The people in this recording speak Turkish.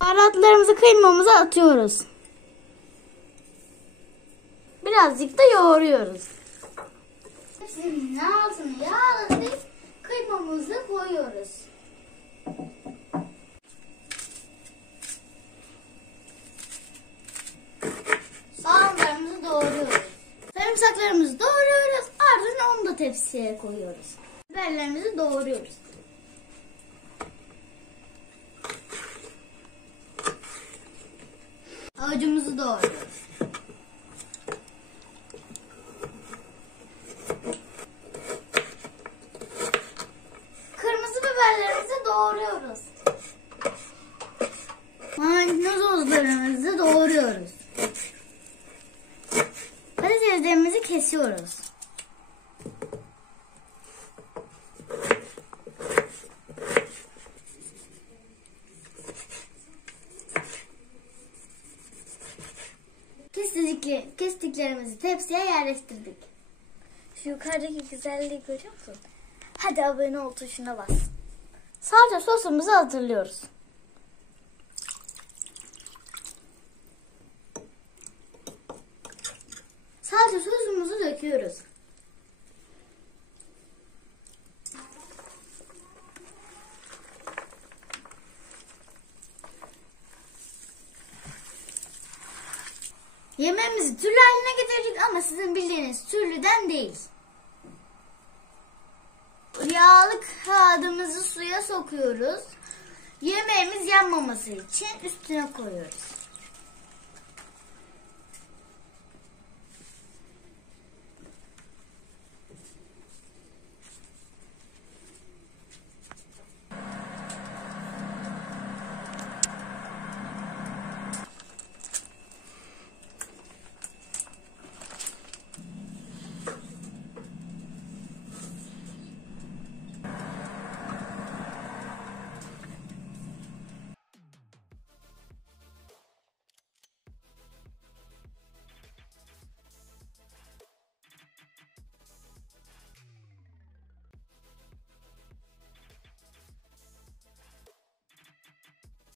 Baharatlarımızı kıymamıza atıyoruz. Birazcık da yoğuruyoruz. Hepsinin altını yağladık. Kıymamızı koyuyoruz. Soğanlarımızı doğruyoruz. Sarımsaklarımızı doğruyoruz. Ardından onu da tepsiye koyuyoruz. Biberlerimizi doğruyoruz. Havucumuzu doğruyoruz. Kırmızı biberlerimizi doğruyoruz. Maydanozlarımızı doğruyoruz. Patateslerimizi kesiyoruz. Kestiklerimizi tepsiye yerleştirdik. Şu yukarıdaki güzelliği görüyor musun? Hadi abone ol tuşuna bas. Salça sosumuzu hazırlıyoruz. Salça sosumuzu döküyoruz. Yemeğimizi türlü haline getirdik ama sizin bildiğiniz türlüden değil. Yağlı kağıdımızı suya sokuyoruz. Yemeğimiz yanmaması için üstüne koyuyoruz.